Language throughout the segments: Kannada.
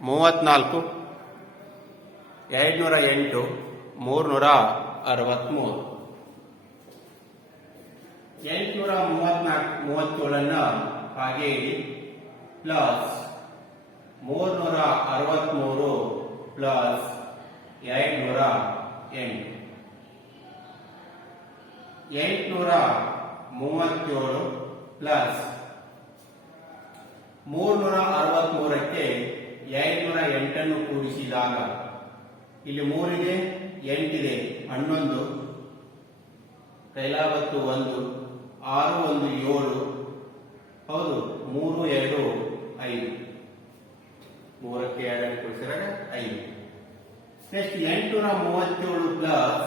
34, 208, 363. 837 ಹಾಗೆ ಇಡಿ, ಪ್ಲಸ್ 363 ಪ್ಲಸ್ 208. 837 ಪ್ಲಸ್ 363ಕ್ಕೆ 208 ಕೂಡಿಸಿದಾಗ ಇಲ್ಲಿ 3 ಇದೆ, 8 ಇದೆ, 11, ಕೈಲಾಬತ್ತು 1, 6 1 7, ಹೌದು, 3 2 5, 3ಕ್ಕೆ 2 ಕೂಡಿಸಿದಾಗ 5. Next 837 plus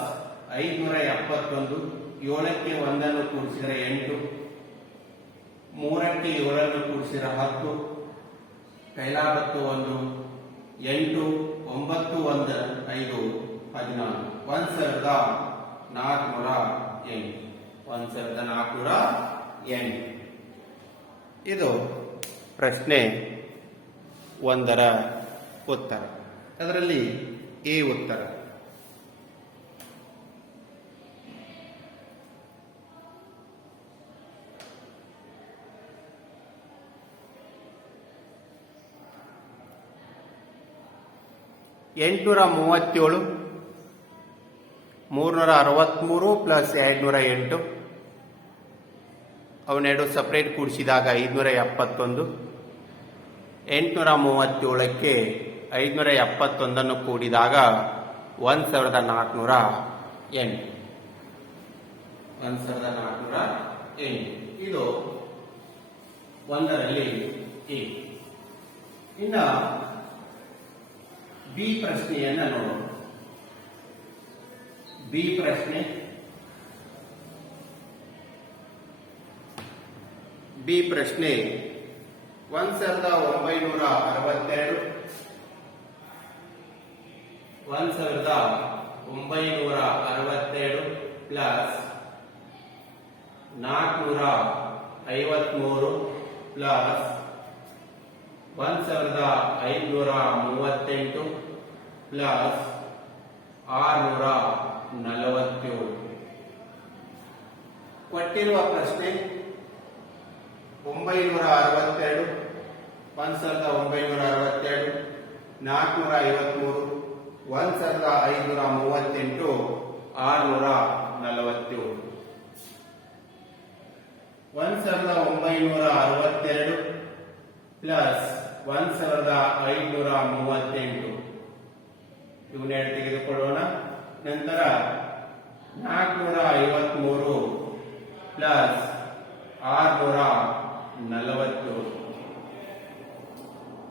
571, 7ಕ್ಕೆ 1 ಕೂಡಿಸಿದರೆ 8, 3ಕ್ಕೆ 7 ಕೂಡಿಸಿದರೆ 10, ಕೈಲಾಬತ್ತು 1, 8 9 1 5 14, 1408. 1408. ಇದು ಪ್ರಶ್ನೆ 1ರ ಉತ್ತರ. ಅದರಲ್ಲಿ ಎ ಉತ್ತರ. ಎಂಟುನೂರ 37, 363 ಪ್ಲಸ್ 208, ಅವನ್ನೆರಡು ಸಪರೇಟ್ ಕೂಡಿಸಿದಾಗ 571. 837ಕ್ಕೆ 571 ಕೂಡಿದಾಗ 1408. 1408. ಇದು 1ರಲ್ಲಿ ಎ. ಇನ್ನು ಬಿ ಪ್ರಶ್ನೆಯನ್ನ ನೋಡೋಣ. ಬಿ ಪ್ರಶ್ನೆ. ಬಿ ಪ್ರಶ್ನೆ 1962, 1962 ಪ್ಲಸ್ 453 ಪ್ಲಸ್ 1538 ಪ್ಲಸ್ 647. ಕೊಟ್ಟಿರುವ ಪ್ರಶ್ನೆ 962, 1962, 453, 1538, 647. 1962 ಪ್ಲಸ್ 1538 ಇವನ್ನೆರಡು ತೆಗೆದುಕೊಳ್ಳೋಣ. ನಂತರ 453 ಪ್ಲಸ್ 647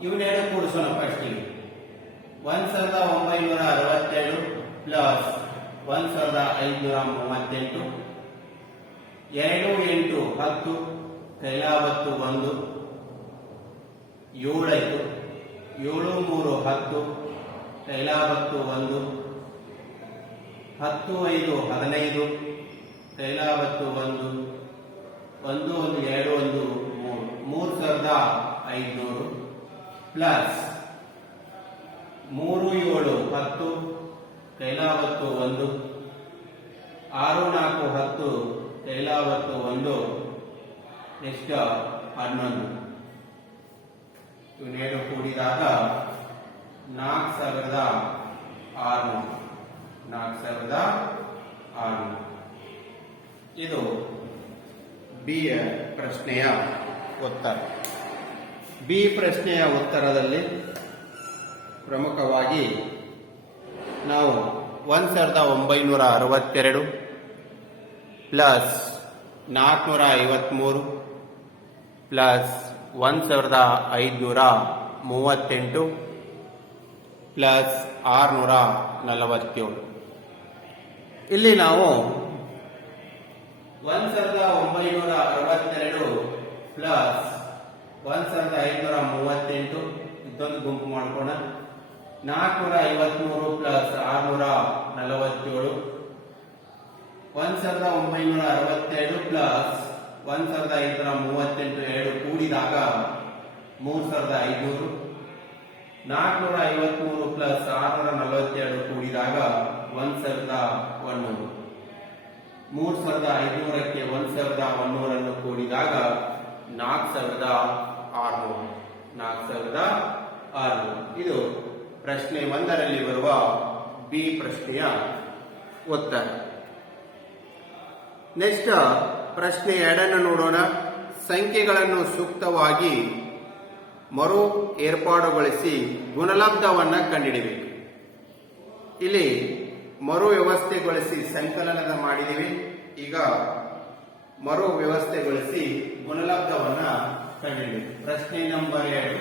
ಇವನ್ನೆರಡು ಕೂಡಿಸೋಣ. ಫಸ್ಟ್ 1962 ಪ್ಲಸ್ 1538, 2 8 10, ಕೈಲಾಬತ್ತು 1, 7 ಆಯ್ತು, 7 3 10, ಕೈಲಾಬತ್ತು 1, 10 5 15, ಕೈಲಾಬತ್ತು 1, 1 1 2 1 3, 3500 ಪ್ಲಸ್ 3 7 10, ಕೈಲಾಬತ್ತು 1, 6 4 10, ಕೈಲಾಬತ್ತು 1, ನೆಕ್ಸ್ಟ್ 11. ಇವನ್ನೆರಡು ಕೂಡಿದಾಗ 4600. ಇದು ಬಿ ಪ್ರಶ್ನೆಯ ಉತ್ತರ. ಬಿ ಪ್ರಶ್ನೆಯ ಉತ್ತರದಲ್ಲಿ ಪ್ರಮುಖವಾಗಿ ನಾವು 1962 ಪ್ಲಸ್ 453 ಪ್ಲಸ್ 1538 ಪ್ಲಸ್ 647. ಇಲ್ಲಿ ನಾವು 1962 ಪ್ಲಸ್ 1538 ಇದೊಂದು ಗುಂಪು ಮಾಡ್ಕೋಣ. 453 ಪ್ಲಸ್ 647, 1962 ಪ್ಲಸ್ 1538 ಎರಡು ಕೂಡಿದಾಗ 3500, 453 ಪ್ಲಸ್ 642 ಕೂಡಿದಾಗ 1100. 3500ಕ್ಕೆ 1100 ಕೂಡಿದಾಗ 4600. 4600. ಇದು ಪ್ರಶ್ನೆ 1ರಲ್ಲಿ ಬರುವ ಬಿ ಪ್ರಶ್ನೆಯ ಉತ್ತರ. ನೆಕ್ಸ್ಟ್ ಪ್ರಶ್ನೆ 2 ನೋಡೋಣ. ಸಂಖ್ಯೆಗಳನ್ನು ಸೂಕ್ತವಾಗಿ ಮರು ಏರ್ಪಾಡುಗೊಳಿಸಿ ಗುಣಲಬ್ಧವನ್ನು ಕಂಡುಹಿಡಿಯಬೇಕು. ಇಲ್ಲಿ ಮರು ವ್ಯವಸ್ಥೆಗೊಳಿಸಿ ಸಂಕಲನದ ಮಾಡಿದ್ದೀವಿ. ಈಗ ಮರು ವ್ಯವಸ್ಥೆಗೊಳಿಸಿ ಗುಣಲಬ್ಧವನ್ನು ಕಂಡುಹಿಡಿಯಬೇಕು. ಪ್ರಶ್ನೆ number 2,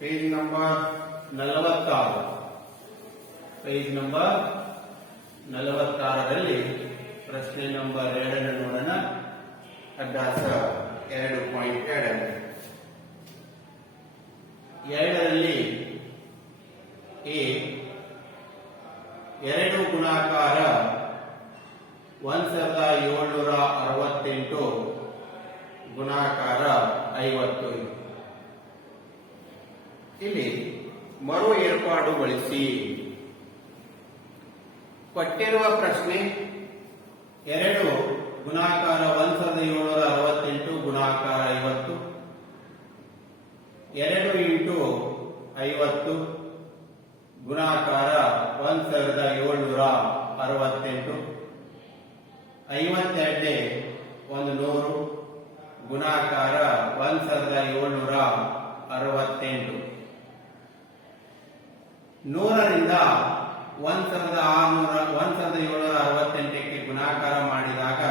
page number 46. Page number 46ರಲ್ಲಿ ಪ್ರಶ್ನೆ ನಂಬರ್ 2 ನೋಡೋಣ. ಅಭ್ಯಾಸ 2.2. 2ರಲ್ಲಿ ಎ 2 ಗುಣಾಕಾರ 1768 ಗುಣಾಕಾರ 50. ಇಲ್ಲಿ ಮರು ಏರ್ಪಾಡುಗೊಳಿಸಿ ಕೊಟ್ಟಿರುವ ಪ್ರಶ್ನೆ 2 ಗುಣಾಕಾರ 1768 ಗುಣಾಕಾರ 50. 2 ಇಂಟು 50 ಗುಣಾಕಾರ 1768. 52 100 ಗುಣಾಕಾರ 1768. 100ರಿಂದ 1768ಕ್ಕೆ ಗುಣಾಕಾರ ಮಾಡಿದಾಗ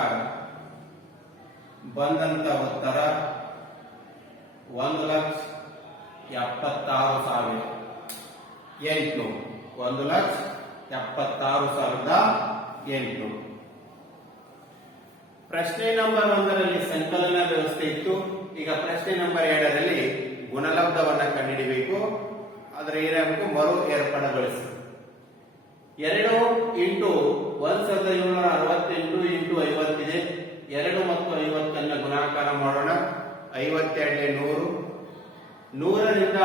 ಬಂದಂತ ಉತ್ತರ 1,76,800. 1,76,800. ಪ್ರಶ್ನೆ ನಂಬರ್ 1ರಲ್ಲಿ ಸಂಕಲನ ವ್ಯವಸ್ಥೆ ಇತ್ತು. ಈಗ ಪ್ರಶ್ನೆ ನಂಬರ್ 2ರಲ್ಲಿ ಗುಣಲಬ್ಧವನ್ನು ಕಂಡುಹಿಡಿಯಬೇಕು. ಆದರೆ ಏನಾಗಬೇಕು? ಮರು ಏರ್ಪಾಡುಗೊಳಿಸಿ. 2 ಇಂಟು 1768 ಇಂಟು 50 ಇದೆ. 2 ಮತ್ತು 50 ಗುಣಾಕಾರ ಮಾಡೋಣ. 52 100. 100ರಿಂದ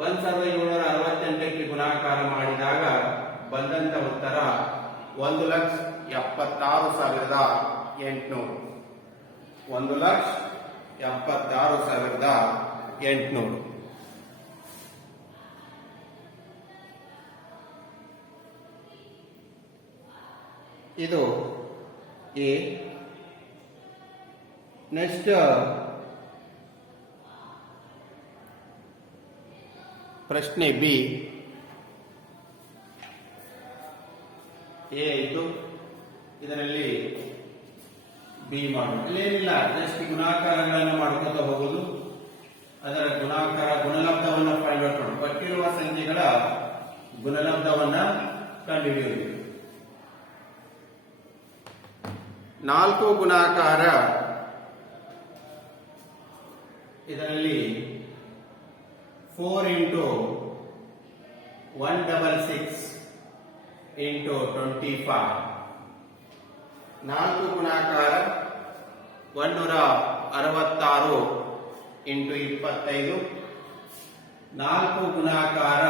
1768ಕ್ಕೆ ಗುಣಾಕಾರ ಮಾಡಿದಾಗ ಬಂದಂತ ಉತ್ತರ 1,76,800. 1,76,800. ಇದು ಎ. ನೆಕ್ಸ್ಟ್ ಪ್ರಶ್ನೆ ಬಿ. ಎ ಆಯಿತು. ಇದರಲ್ಲಿ ಬಿ ಮಾಡೋಣ. ಇಲ್ಲೇನಿಲ್ಲ, ಜಸ್ಟ್ ಗುಣಾಕಾರಗಳನ್ನು ಮಾಡ್ಕೊತ ಹೋಗುದು. ಅದರ ಗುಣಲಬ್ಧವನ್ನು ಫೈಂಡ್ ಔಟ್ ಮಾಡೋಣ. ಕೊಟ್ಟಿರುವ ಸಂಖ್ಯೆಗಳ ಗುಣಲಬ್ಧವನ್ನು ಕಂಡುಹಿಡಿಯುವುದು. 4 ಗುಣಾಕಾರ ಇದರಲ್ಲಿ 4 ಇಂಟು 166 ಇಂಟು 25. 4 ಗುಣಾಕಾರ 166 ಇಂಟು 25. 4 ಗುಣಾಕಾರ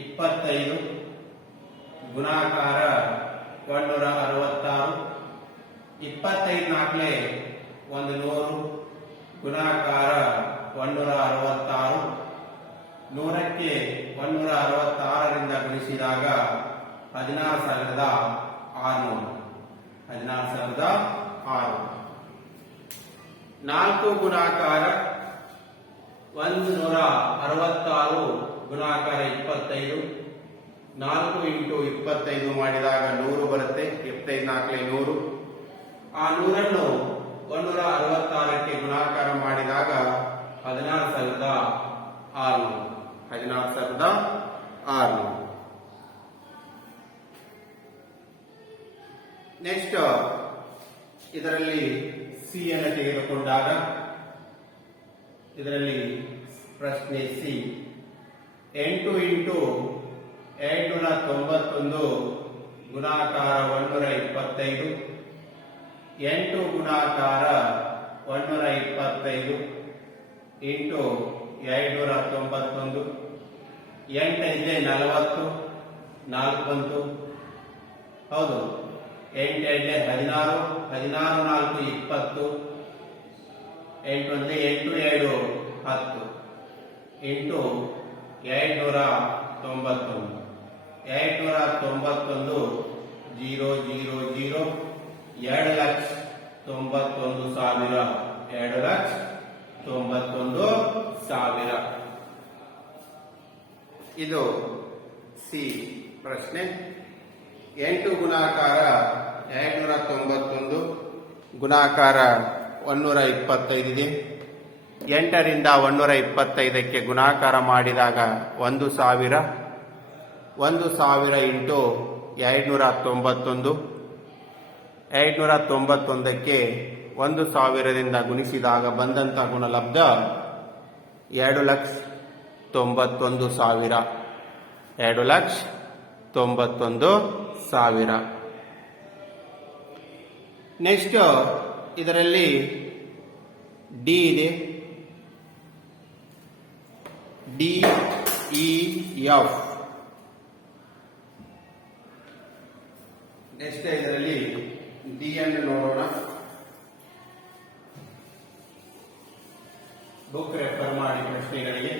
25 ಗುಣಾಕಾರ 166. 25 ನಾಲ್ಕಲೆ 100 ಗುಣಾಕಾರ 166. 100ಕ್ಕೆ 166ರಿಂದ ಗುಣಿಸಿದಾಗ 16,600. 16,600. 4 ಗುಣಾಕಾರ 166 ಗುಣಾಕಾರ 25. 4 ಇಂಟು 25 ಮಾಡಿದಾಗ 100 ಬರುತ್ತೆ. 25 ನಾಲ್ಕಲೆ 100. ಆ 100ನ್ನು 166ಕ್ಕೆ ಗುಣಾಕಾರ ಮಾಡಿದಾಗ 16,600. 16,600. ನೆಕ್ಸ್ಟ್ ಇದರಲ್ಲಿ ಸಿ ಅನ್ನು ತೆಗೆದುಕೊಂಡಾಗ ಇದರಲ್ಲಿ ಪ್ರಶ್ನೆ ಸಿ 8 ಇಂಟು 891 ಗುಣಾಕಾರ 125. 8 ಗುಣಾಕಾರ 125 ಇಂಟು 291, 8 5 40, 4 ಬಂತು. ಹೌದು, 8 2 16, 16 4 20, 8 1 8 2 10 ಇಂಟು 891. 891 0 0 0 2,91,000. 2,91,000. ಇದು ಸಿ ಪ್ರಶ್ನೆ. 8 ಗುಣಾಕಾರ 291 ಗುಣಾಕಾರ 125 ಇದೆ. 8ರಿಂದ 125ಕ್ಕೆ ಗುಣಾಕಾರ ಮಾಡಿದಾಗ 1,000. 1,000 ಇಂಟು 291. 291ಕ್ಕೆ 1,000ದಿಂದ ಗುಣಿಸಿದಾಗ ಬಂದಂತ ಗುಣಲಬ್ಧ 2,91,000. 2,91,000. ನೆಕ್ಸ್ಟ್ ಇದರಲ್ಲಿ ಡಿ ಇದೆ. DEF. ನೆಕ್ಸ್ಟ್ ಇದರಲ್ಲಿ ಡಿ ಅನ್ನು ನೋಡೋಣ. ಬುಕ್ ರೆಫರ್ ಮಾಡಿ ಪ್ರಶ್ನೆಗಳಿಗೆ.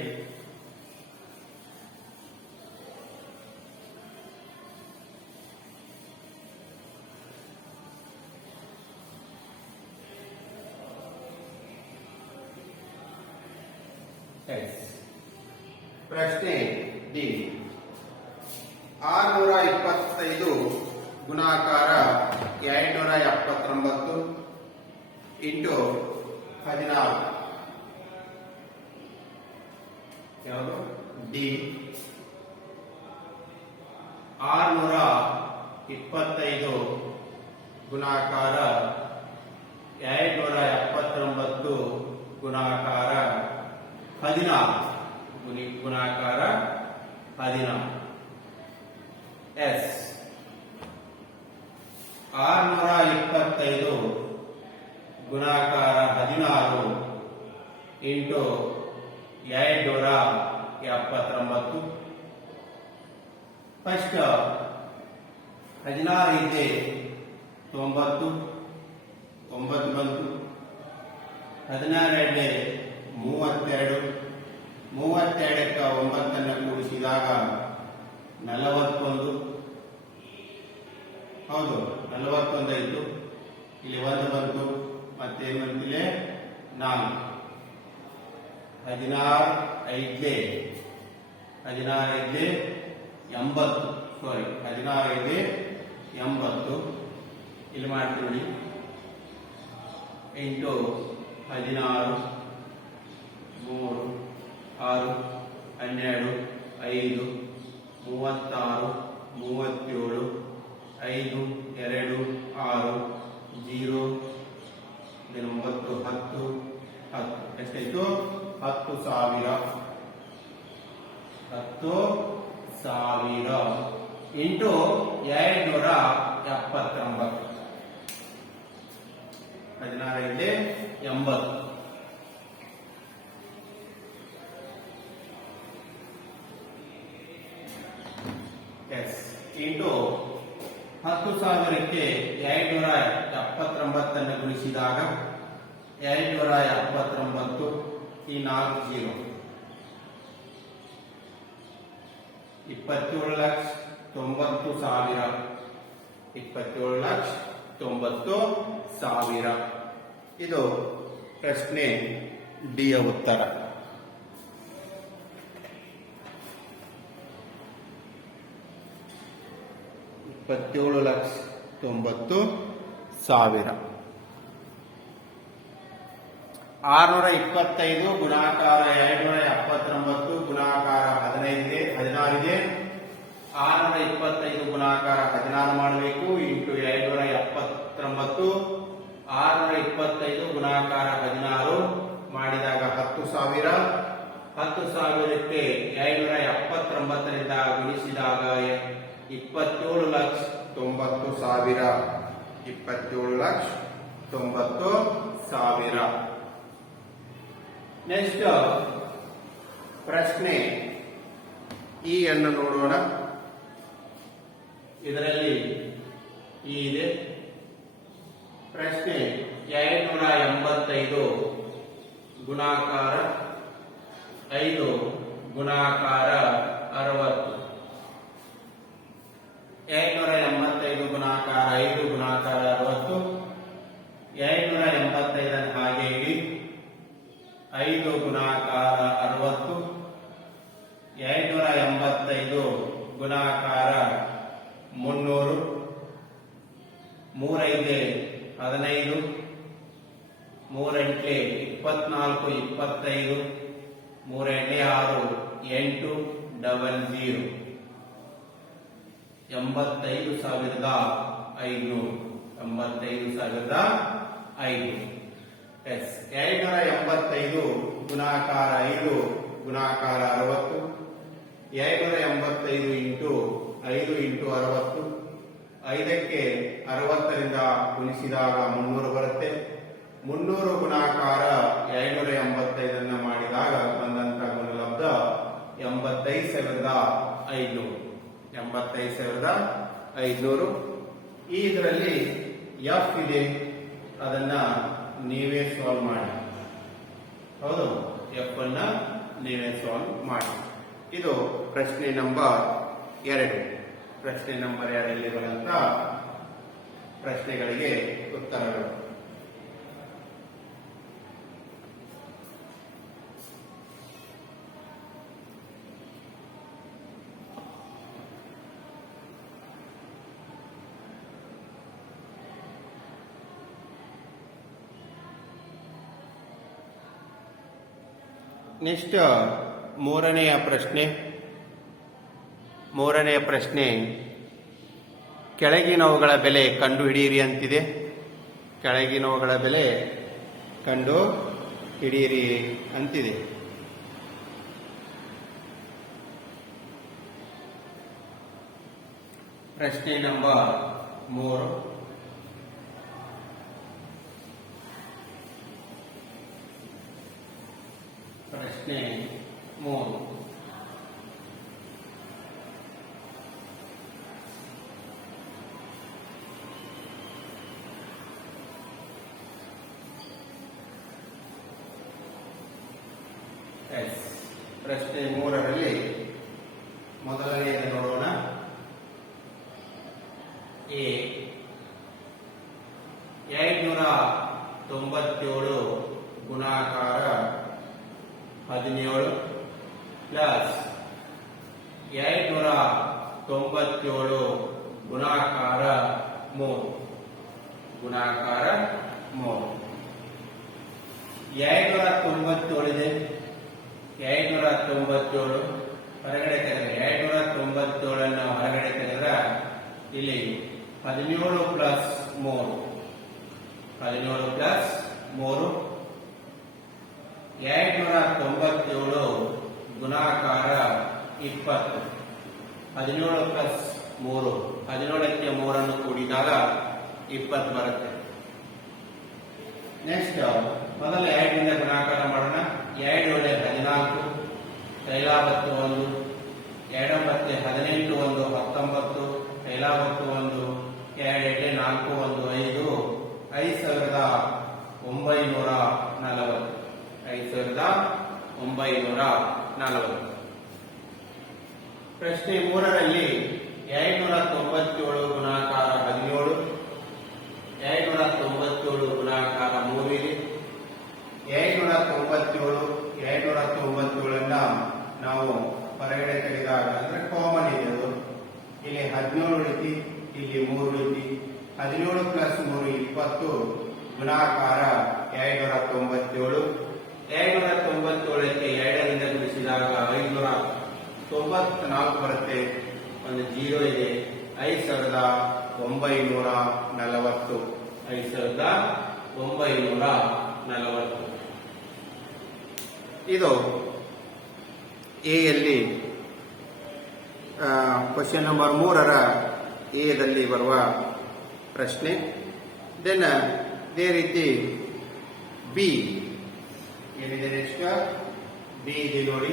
ಪ್ರಶ್ನೆ ಡಿ. 625 ಗುಣಾಕಾರ 279 ಇಂಟು 16. ಯಾವುದು? ಡಿ. 625 ಗುಣಾಕಾರ 279 ಗುಣಾಕಾರ 16. ಗುಣಾಕಾರ 16. ಎಸ್. 625 ಗುಣಾಕಾರ 16 ಇಂಟು 279. ಫಸ್ಟ್ 16 ಇದೆ 90, 9 ಬಂತು. 16 32, 32ಕ್ಕೆ 9 ಕೂಡಿಸಿದಾಗ 41. ಹೌದು, 41 ಆಯಿತು. ಇಲ್ಲಿ 1 ಬಂತು, ಮತ್ತೆ ಏನು ಬಂತಿಲ್ಲ 4. 16 5 80. ಸಾರಿ, 16 80. ಇಲ್ಲಿ ಮಾಡ್ತೀವಿ ಇಂಟು 16 3 6 12 5 36 37 5 2 6 0 9 10 10. ಎಷ್ಟಾಯ್ತು? 10,000. 10,000 ಇಂಟು 279. 16 80. ಇಂಟು 10,000ಕ್ಕೆ 279 ಗುಣಿಸಿದಾಗ 279. ಈ 4 0. 27,90,000. 27,90,000. ಇದು ಪ್ರಶ್ನೆ ಡಿಯ ಉತ್ತರ. $27,90,000. 625 ಗುಣಾಕಾರ 279 ಗುಣಾಕಾರ 16 ಇದೆ. 625 ಗುಣಾಕಾರ 16 ಮಾಡಬೇಕು ಇಂಟು 279. 625 ಗುಣಾಕಾರ 16 ಮಾಡಿದಾಗ 10,000. 10,000ಕ್ಕೆ 279ರಿಂದ ಗುಣಿಸಿದಾಗ 27,90,000. 27,90,000. ನೆಕ್ಸ್ಟ್ ಪ್ರಶ್ನೆ ಈ ಅನ್ನು ನೋಡೋಣ. ಇದರಲ್ಲಿ ಈ ಇದೆ. ಪ್ರಶ್ನೆ 285 ಗುಣಾಕಾರ 5 ಗುಣಾಕಾರ 60. 285 ಗುಣಾಕಾರ 5 ಗುಣಾಕಾರ 60. 285 ಹಾಗೆ ಇಡಿ. 5 ಗುಣಾಕಾರ 60. 285 ಗುಣಾಕಾರ 300. 3 5 15. 3 8 24 25. 3 8 6 8 00. 85,500. 85,500. ಎಸ್ 285 ಗುಣಾಕಾರ 5 ಗುಣಾಕಾರ 60. 285 ಇಂಟು 5 ಇಂಟು 60. 5ಕ್ಕೆ 60ರಿಂದ ಗುಣಿಸಿದಾಗ 300 ಬರುತ್ತೆ. 300 ಗುಣಾಕಾರ 285 ಮಾಡಿದಾಗ ಬಂದಂತ ಗುಣಲಬ್ಧ 85,500. 85,500. ಇದರಲ್ಲಿ ಎಫ್ ಇದೆ, ಅದನ್ನ ನೀವೇ ಸಾಲ್ವ್ ಮಾಡಿ. ಹೌದು, ಎಫ್ ಅನ್ನ ನೀವೇ ಸಾಲ್ವ್ ಮಾಡಿ. ಇದು ಪ್ರಶ್ನೆ ನಂಬರ್ 2. ಪ್ರಶ್ನೆ ನಂಬರ್ 2 ಬರುವಂತ ಪ್ರಶ್ನೆಗಳಿಗೆ ಉತ್ತರಗಳು. ನೆಕ್ಸ್ಟ್ ಮೂರನೆಯ ಪ್ರಶ್ನೆ ಕೆಳಗಿನವುಗಳ ಬೆಲೆ ಕಂಡು ಹಿಡಿಯಿರಿ ಅಂತಿದೆ. ಕೆಳಗಿನವುಗಳ ಬೆಲೆ ಕಂಡು ಹಿಡಿಯಿರಿ ಅಂತಿದೆ. ಪ್ರಶ್ನೆ ನಂಬರ್ 3. ಪ್ರಶ್ನೆ 3. ಪ್ರಶ್ನೆ 3ರಲ್ಲಿ ಮೊದಲನೆಯದು ನೋಡೋಣ. ಎ 297 ಗುಣಾಕಾರ 17 ಪ್ಲಸ್ 297 ಗುಣಾಕಾರ 3 ಗುಣಾಕಾರ 3. 297 ಇದೆ. 297 ಹೊರಗಡೆ ತೆಗೆದ್ರೆ 297 ಅನ್ನು ಹೊರಗಡೆ ತೆಗೆದ್ರೆ ಇಲ್ಲಿ 17 ಪ್ಲಸ್ 3 297 ಗುಣಾಕಾರ 20. 17 ಪ್ಲಸ್ 3 17ಕ್ಕೆ 3 ಕೂಡಿದಾಗ 20 ಬರುತ್ತೆ. ನೆಕ್ಸ್ಟ್ ಮೊದಲ 2ರಿಂದ ಗುಣಾಕಾರ ಮಾಡೋಣ. 2 14 ತೈಲಾವತ್ತು 1 2 18 1 19 ತೈಲಾವತ್ತು 1 2 4 1 5 5,940. 5,940. ಪ್ರಶ್ನೆ 3ರಲ್ಲಿ 297 ಗುಣಾಕಾರ 17 297 ಗುಣಾಕಾರ 3 ಇದೆ. 297 ನಾವು ಹೊರಗಡೆ ತೆಗೆದಾಗ ಅಂದ್ರೆ ಕಾಮನ್ ಇದೆ ಅದು. ಇಲ್ಲಿ 17 ಉಳಿತಿ, ಇಲ್ಲಿ 3 ಉಳಿತಿ. 17 ಪ್ಲಸ್ 3 20 ಗುಣಾಕಾರ 297. 297ಕ್ಕೆ 2ರಿಂದ ಗುಣಿಸಿದಾಗ 594 ಬರುತ್ತೆ. ಒಂದು 0 ಇದೆ. 5,940. 5,940. ಇದು ಎ ಯಲ್ಲಿ ಕ್ವಶನ್ ನಂಬರ್ 3ರ ಎದಲ್ಲಿ ಬರುವ ಪ್ರಶ್ನೆ. ದೆನ್ ಇದೇ ರೀತಿ ಬಿ ಏನಿದೆ ನೆಕ್ಸ್ಟ್ ಬಿ ಇದೆ ನೋಡಿ.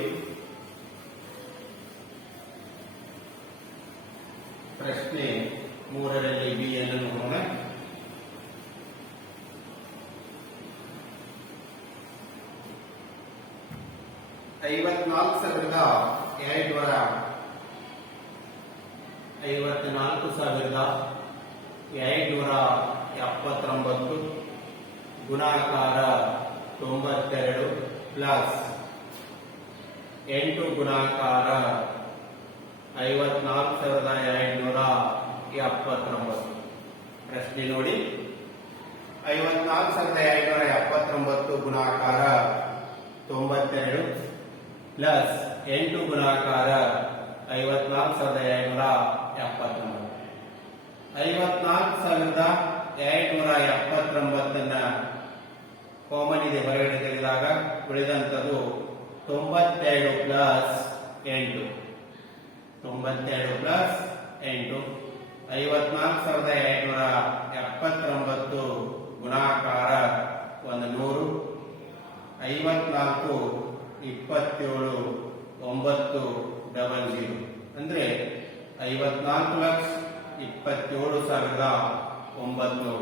ಪ್ರಶ್ನೆ 3ರಲ್ಲಿ ಬಿ ಅನ್ನು ನೋಡೋಣ. $54,279 ಗುಣಾಕಾರ 92 ಪ್ಲಸ್ 8 ಗುಣಾಕಾರ 54,279. ಪ್ರಶ್ನೆ ನೋಡಿ, 54,279 ಗುಣಾಕಾರ 92 ಪ್ಲಸ್ 8 ಗುಣಾಕಾರ 54,279. 54,279 ಕಾಮನ್ ಇದೆ, ಹೊರಗಡೆ ತೆಗೆದಾಗ ಉಳಿದಂಥದ್ದು 92 ಪ್ಲಸ್ 8. 92 ಪ್ಲಸ್ 8 54,279 ಗುಣಾಕಾರ 100 54 27 900 ಅಂದ್ರೆ 54,27,900.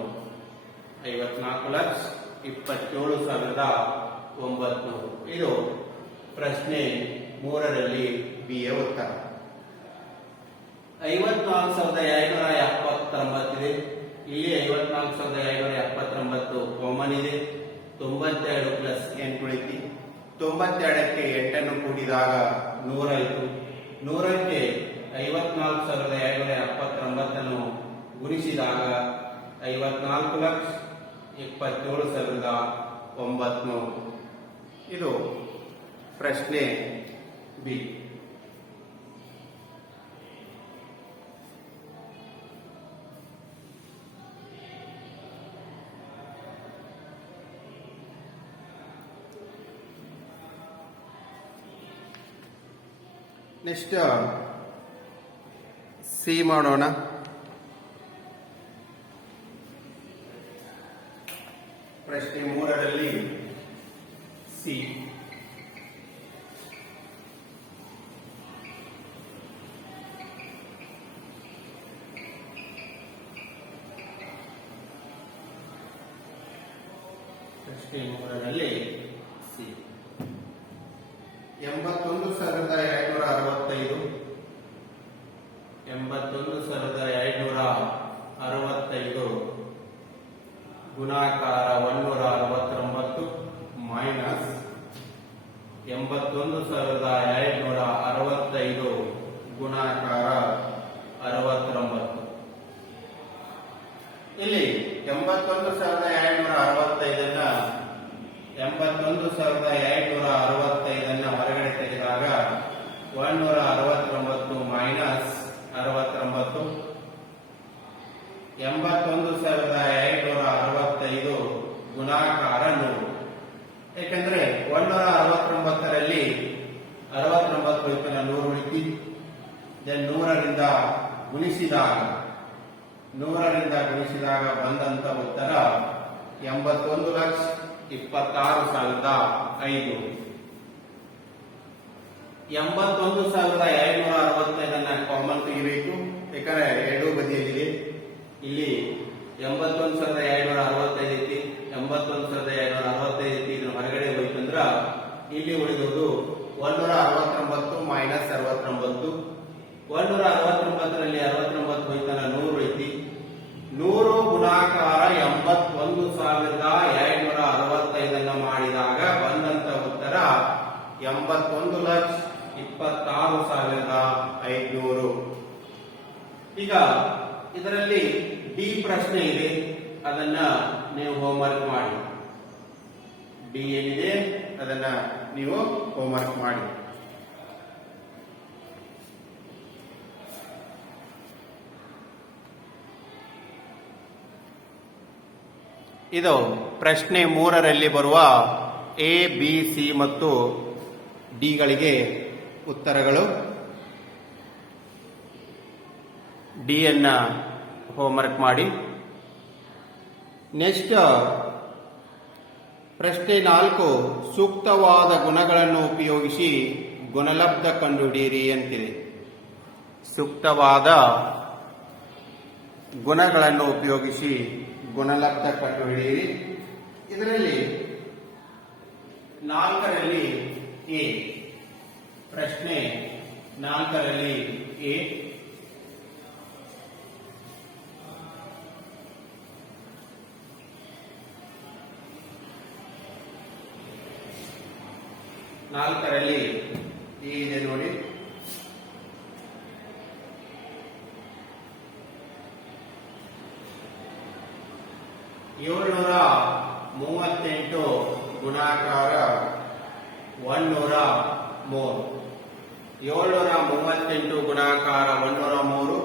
54,27,900 ಇದು ಪ್ರಶ್ನೆ 3ರಲ್ಲಿ ಬಿ ಯ ಉತ್ತರ. 54,279 ಇದೆ, ಇಲ್ಲಿ 54,279 ಕಾಮನ್ ಇದೆ. 92 ಪ್ಲಸ್ 8 ಉಳಿತಿ. 92ಕ್ಕೆ 8 ಕೂಡಿದಾಗ 100 ಆಯಿತು. 100ಕ್ಕೆ 54,279 ಗುಣಿಸಿದಾಗ 54,27,900. ಇದು ಪ್ರಶ್ನೆ ಬಿ. ನೆಕ್ಸ್ಟ್ ಸಿ ಮಾಡೋಣ. ಪ್ರಶ್ನೆ 3ರಲ್ಲಿ ಸಿ. ಪ್ರಶ್ನೆ 3ರಲ್ಲಿ ಸಿ. 81,265 81,265 ಗುಣಾಕಾರ 169 ಮೈನಸ್ 81,265 ಗುಣಾಕಾರ 69. ಇಲ್ಲಿ 81,265 81,265 ಹೊರಗಡೆ ತೆಗೆದಾಗ 169 ಮೈನಸ್ 69. 81,265 ಗುಣಾಕಾರ 100. ಯಾಕಂದ್ರೆ 169ರಲ್ಲಿ 69 ಉಳಿತನ 100 ಉಳಿತಿ. 100ರಿಂದ ಗುಣಿಸಿದಾಗ ಬಂದಂತ ಉತ್ತರ 81,26,500. 81,265 ಕಾಮನ್ ತೆಗಿಬೇಕು, ಯಾಕಂದ್ರೆ ಎರಡೂ ಬದಿಯಲ್ಲಿದೆ. ಇಲ್ಲಿ 81,265 ಐತಿ, 81,265 ಐತಿ. ಇದನ್ನು ಹೊರಗಡೆ ಹೋಯ್ತಂದ್ರ ಇಲ್ಲಿ ಉಳಿದುದು 169 ಮೈನಸ್ 69. 169ರಲ್ಲಿ 69 ಹೋಯ್ತನ 100 ಐತಿ. 100 ಗುಣಾಕಾರ 81,265 ಮಾಡಿದಾಗ ಬಂದಂತ ಉತ್ತರ 81,26,500. ಈಗ ಇದರಲ್ಲಿ ಡಿ ಪ್ರಶ್ನೆ ಇದೆ, ಅದನ್ನ ನೀವು ಹೋಮ್ವರ್ಕ್ ಮಾಡಿ. ಡಿ ಏನಿದೆ ಅದನ್ನ ನೀವು ಹೋಮ್ವರ್ಕ್ ಮಾಡಿ. ಇದು ಪ್ರಶ್ನೆ 3ರಲ್ಲಿ ಬರುವ ಎ, ಬಿ, ಸಿ ಮತ್ತು ಡಿಗಳಿಗೆ ಉತ್ತರಗಳು. ಡಿ ಅನ್ನ ಹೋಮ್ವರ್ಕ್ ಮಾಡಿ. ನೆಕ್ಸ್ಟ್ ಪ್ರಶ್ನೆ 4 ಸೂಕ್ತವಾದ ಗುಣಗಳನ್ನು ಉಪಯೋಗಿಸಿ ಗುಣಲಬ್ಧ ಕಂಡುಹಿಡಿಯಿರಿ ಅಂತಿದೆ. ಸೂಕ್ತವಾದ ಗುಣಗಳನ್ನು ಉಪಯೋಗಿಸಿ ಗುಣಲಬ್ಧ ಕಂಡುಹಿಡಿಯಿರಿ. ಇದರಲ್ಲಿ 4ರಲ್ಲಿ ಎ ಪ್ರಶ್ನೆ 4ರಲ್ಲಿ ಎ ನಾಲ್ಕರಲ್ಲಿ ಇದೆ ನೋಡಿ. ಏಳ್ನೂರ 38 ಗುಣಾಕಾರ 103. 738 ಗುಣಾಕಾರ 103.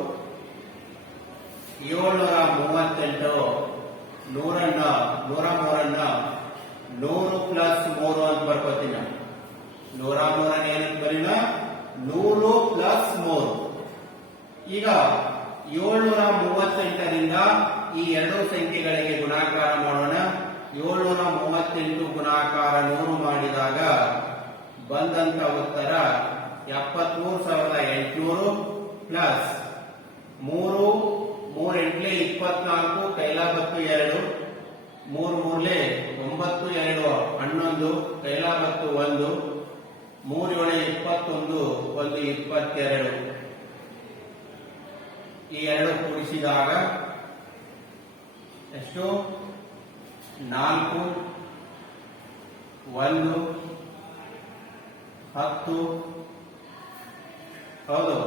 738 103 100 ಪ್ಲಸ್ 3 ಅಂತ ಬರ್ಕೋತೀನಿ. 103 ಏನಂತ ಬರೀನ 100 ಪ್ಲಸ್ 3. ಈಗ 738ರಿಂದ ಈ ಎರಡು ಸಂಖ್ಯೆಗಳಿಗೆ ಗುಣಾಕಾರ ಮಾಡೋಣ. 738 ಗುಣಾಕಾರ 100 ಮಾಡಿದಾಗ ಬಂದಂತ ಉತ್ತರ 73,800 ಪ್ಲಸ್ 3 3 ಎಂಟ್ಲೆ 24 ಕೈಲಾಬತ್ತು 2 3 ಮೂರ್ಲೆ 9 2 11 ಕೈಲಾಬತ್ತು 1 3 7 21 1 22. ಈ ಎರಡು ಕೂಡಿಸಿದಾಗ ಎಷ್ಟು? 4 1 10 ಹೌದು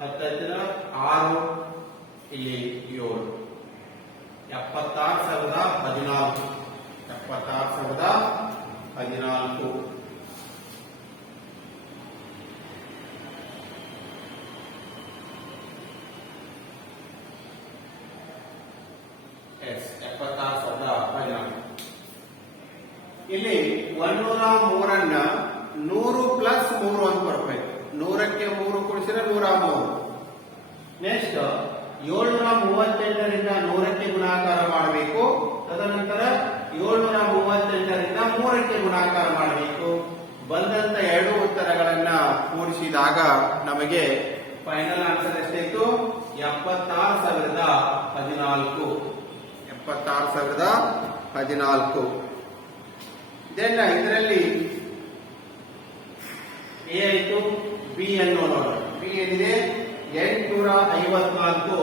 10 6 ಇಲ್ಲಿ 7 76,014. 76,014. ಇಲ್ಲಿ 103 100 ಪ್ಲಸ್ 3 ಅಂತ ಬರ್ಬೇಕು. 100ಕ್ಕೆ 3 ಕೂಡಿಸಿದ್ರೆ 103. ನೆಕ್ಸ್ಟ್ 738ರಿಂದ 100ಕ್ಕೆ ಗುಣಾಕಾರ ಮಾಡಬೇಕು. ತದನಂತರ 738ರಿಂದ 3ಕ್ಕೆ ಗುಣಾಕಾರ ಮಾಡಬೇಕು. ಬಂದಂತ ಎರಡು ಉತ್ತರಗಳನ್ನ ಕೂಡಿಸಿದಾಗ ನಮಗೆ ಫೈನಲ್ ಆನ್ಸರ್ ಎಷ್ಟಾಯ್ತು? 76,014. 76,014. ದೆನ್ ಇದರಲ್ಲಿ ಎ ಆಯ್ತು. ಬಿ ಅನ್ನು ನೋಡೋಣ. ಬಿ ಏನಿದೆ? 854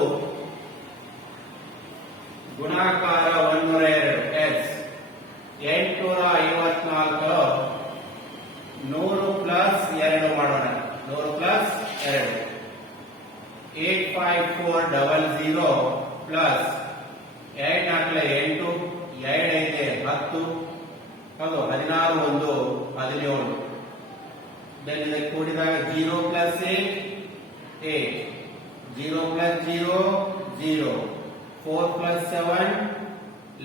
ಗುಣಾಕಾರ 102. ಎಸ್ 854 100 ಪ್ಲಸ್ 2 ಮಾಡೋಣ. 100 ಪ್ಲಸ್ 2 85400 ಪ್ಲಸ್ 8 4 8 2 5 10 ಹೌದು 16 1 17. ದೆನ್ ಇದಕ್ಕೆ ಕೂಡಿದಾಗ 0 ಪ್ಲಸ್ 8 8 0 ಪ್ಲಸ್ 0 0 4 ಪ್ಲಸ್ 7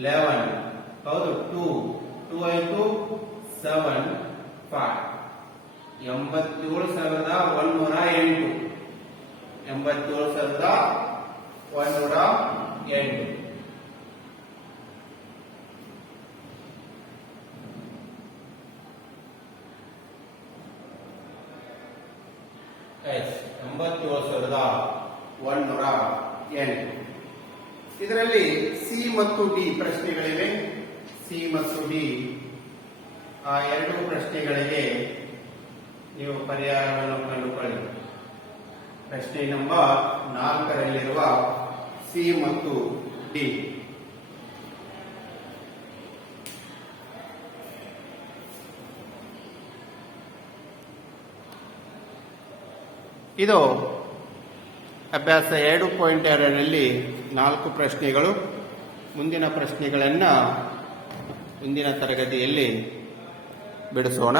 11 ಹೌದು 2 2 ಆಯ್ತು 7 5 87,108. 87,108. ಎಸ್ 87,108. ಇದರಲ್ಲಿ ಸಿ ಮತ್ತು ಡಿ ಪ್ರಶ್ನೆಗಳಿವೆ. ಸಿ ಮತ್ತು ಡಿ ಆ ಎರಡು ಪ್ರಶ್ನೆಗಳಿಗೆ ನೀವು ಪರಿಹಾರವನ್ನು ಕಂಡುಕೊಳ್ಳಿ. ಪ್ರಶ್ನೆ ನಂಬರ್ 4ರಲ್ಲಿರುವ ಸಿ ಮತ್ತು ಡಿ. ಇದು ಅಭ್ಯಾಸ 2.2ರಲ್ಲಿ 4 ಪ್ರಶ್ನೆಗಳು. ಮುಂದಿನ ಪ್ರಶ್ನೆಗಳನ್ನು ಮುಂದಿನ ತರಗತಿಯಲ್ಲಿ ಬಿಡಿಸೋಣ.